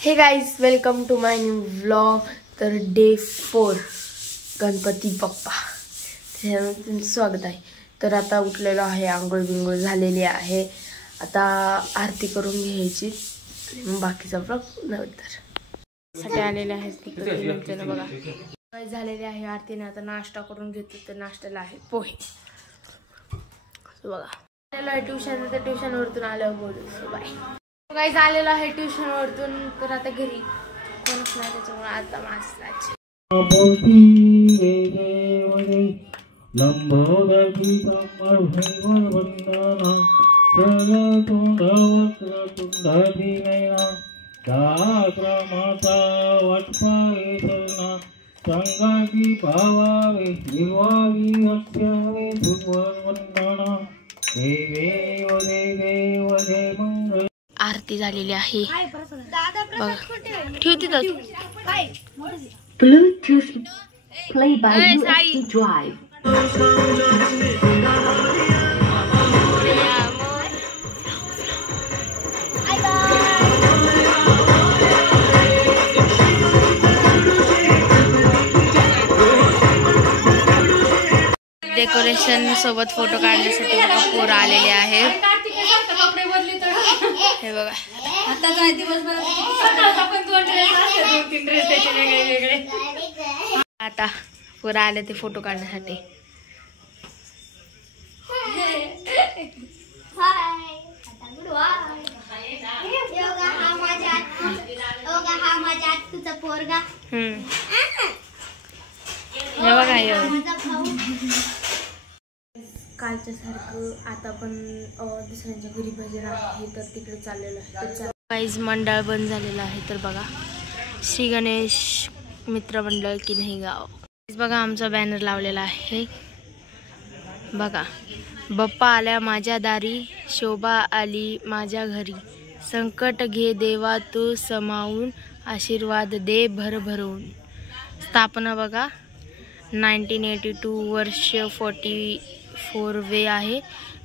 हे guys, welcome to my new vlog. तर day 4 Ganpati Bappa तुमचं स्वागत आहे. तर आता उठलेलो आहे, आंघोळ बिंघोळ झालेली आहे. आता आरती करून घ्यायची आणि मग बाकीचा व्लॉग नंतर. साठी आलेले आहेत बघा. काय झालेले आहे आरतीने. आता नाश्ता करून घेतो. तर नाश्त्याला आहे पोहे बघा. आलेलो आहे ट्युशन, तर ट्युशनवरतून आल्यावर बोलू. बाय. काही झालेलं आहे ट्युशन वरतून. तर आता घरी कोणच नाही, त्याच्यामुळे आता माझं आरती झालेली आहे बघा. ठेवते तर Bluetooth play by USB drive. Decoration सोबत फोटो काढण्यासाठी पोरं आलेले आहेत. हे बघा, आता पोरं आले ते फोटो काढण्यासाठी. कालच्या सारखं आता पण दुसऱ्यांच्या घरी भजन आहे, तर तिकडे चाललेलं आहे. काहीच मंडळ बंद झालेलं आहे. तर बघा, श्री गणेश मित्रमंडळ की नाही गाव. बघा, आमचा बॅनर लावलेला आहे बघा. बाप्पा आल्या माझ्या दारी, शोभा आली माझ्या घरी, संकट घे देवा तू समावून, आशीर्वाद दे भरभरून. स्थापना बघा 1982 वर्ष 44वे आहे.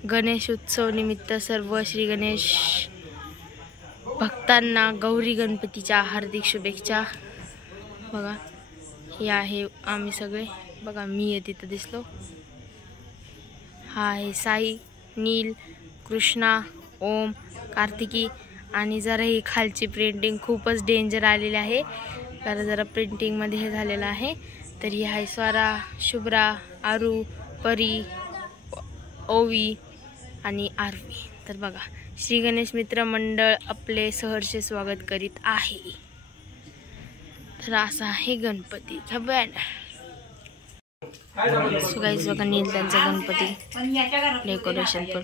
गणेश उत्सव निमित्त सर्व श्री गणेश भक्तांना गौरी गणपतीच्या हार्दिक शुभेच्छा. बघा, हे आहे आम्ही सगळे. बघा, मी आहे तिथं दिसलो. हा आहे साई, नील, कृष्णा, ओम, कार्तिकी. आणि जरा ही खालची प्रिंटिंग खूपच डेंजर आलेली आहे, कारण जरा प्रिंटिंगमध्ये हे झालेलं आहे. तर ही आहे स्वरा, शुभ्रा, आरू, परी, ओवी आणि आरवी. तर बघा, श्री गणेश मित्र मंडळ आपले सहर्ष स्वागत करीत आहे. तर असा आहे गणपतीचा बॅनर. गाईस बघा, नील त्यांचा गणपती डेकोरेशन पण.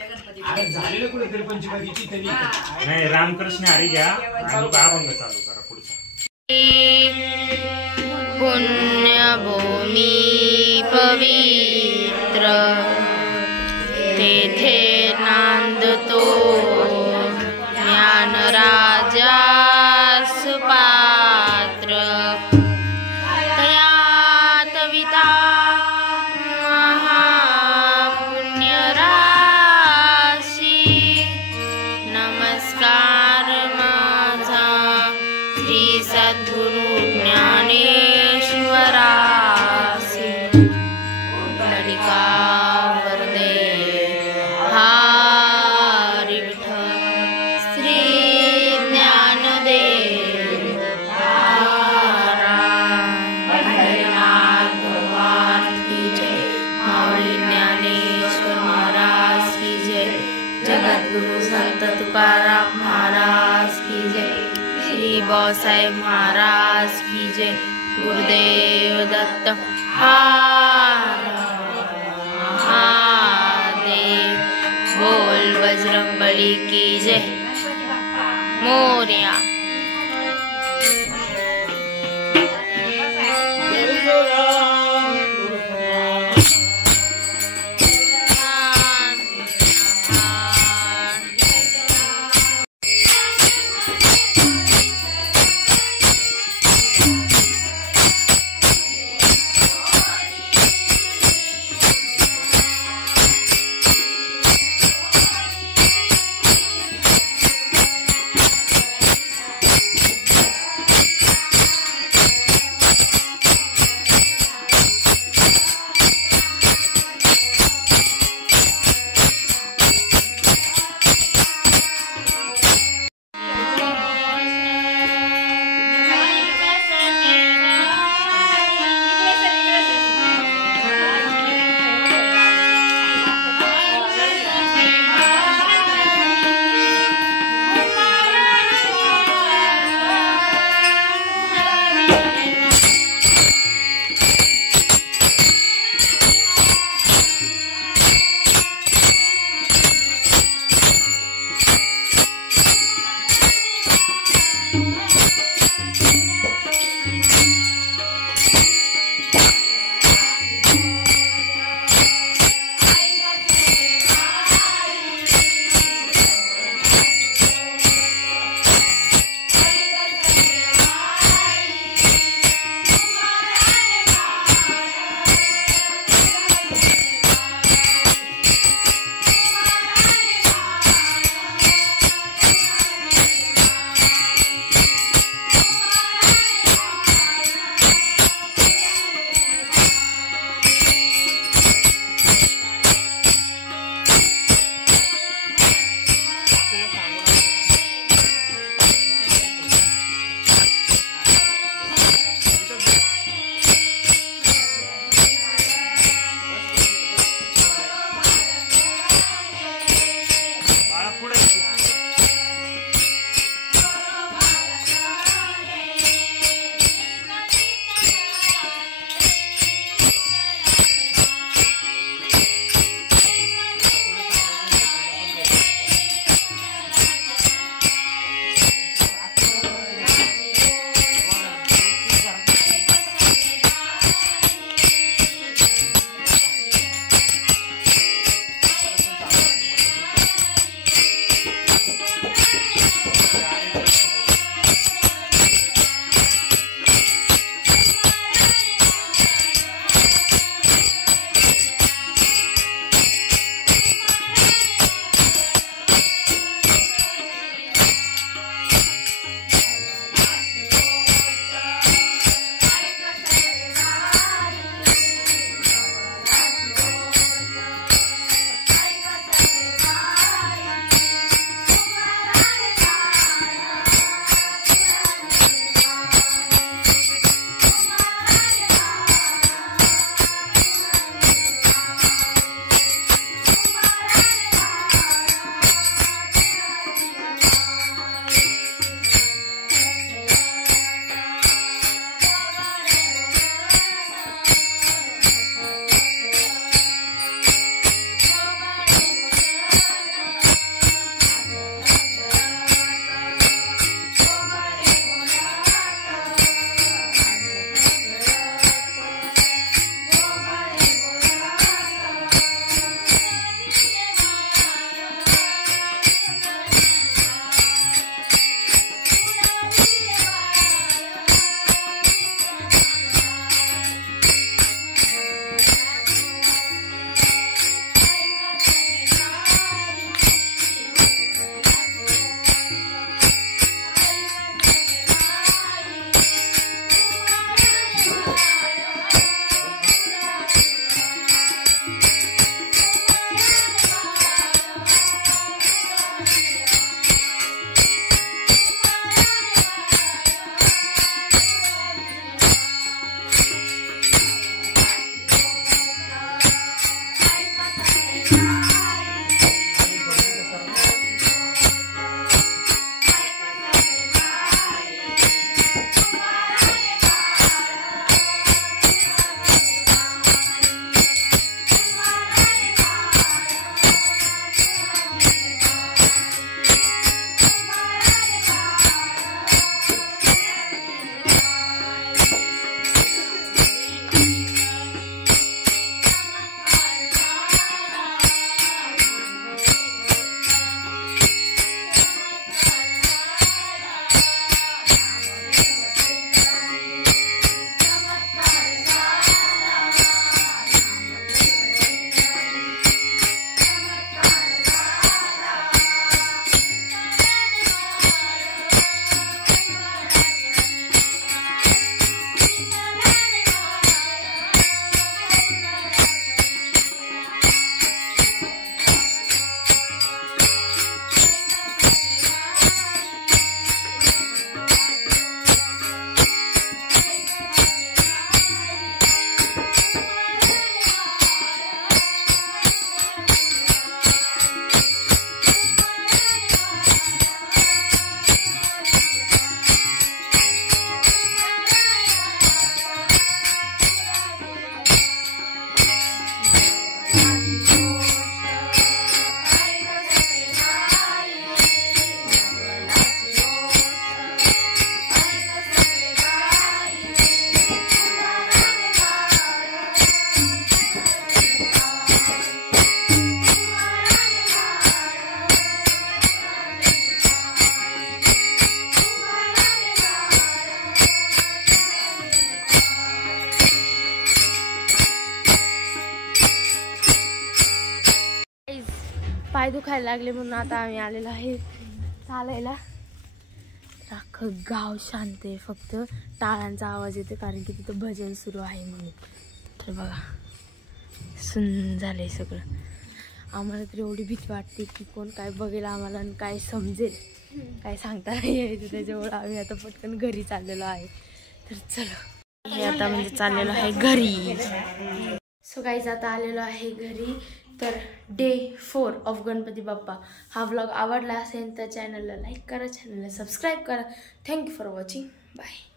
रामकृष्ण हरी घ्या आणि अभंग चालू करा पुढचा. पुण्यभूमी पवित्र तेथे नांदतो ज्ञान राजा सुपात्र, तयात विता महापुण्य राशी. नमस्कार माझा श्री सद्गुरु ज्ञानेश्वरासी, ललिका वरदे हरी विठ्ठल श्री ज्ञानदेव हरिनाथ भगवान की जय, माऊली ज्ञानेश्वर महाराज की जय, जगद्गुरु संत तुकाराम महाराज की जय, श्री बाळासाहेब महाराज की जय, गुरुदेव दत्त महादेव, बोल बजरंगबली की जय, मोरया. पाय दुखायला लागले म्हणून आता आम्ही आलेलो आहे चालायला. अख्खं गाव शांत आहे, फक्त टाळांचा आवाज येतो कारण की तिथं भजन सुरू आहे म्हणून. तर बघा सुन झालंय सगळं. आम्हाला तर एवढी भीती वाटते की कोण काय बघेल आम्हाला आणि काय समजेल काय सांगता नाही यायचं. त्याच्यामुळे आम्ही आता पटकन घरी चाललेलो आहे. तर चला हे आता म्हणजे चाललेलो आहे घरी. सो गाईज आता आलेलो आहे घरी. तर डे 4 ऑफ गणपती बाप्पा. हा व्लॉग आवडला असेल तर चॅनलला लाईक करा, चॅनलला सबस्क्राईब करा. Thank you for watching. बाय.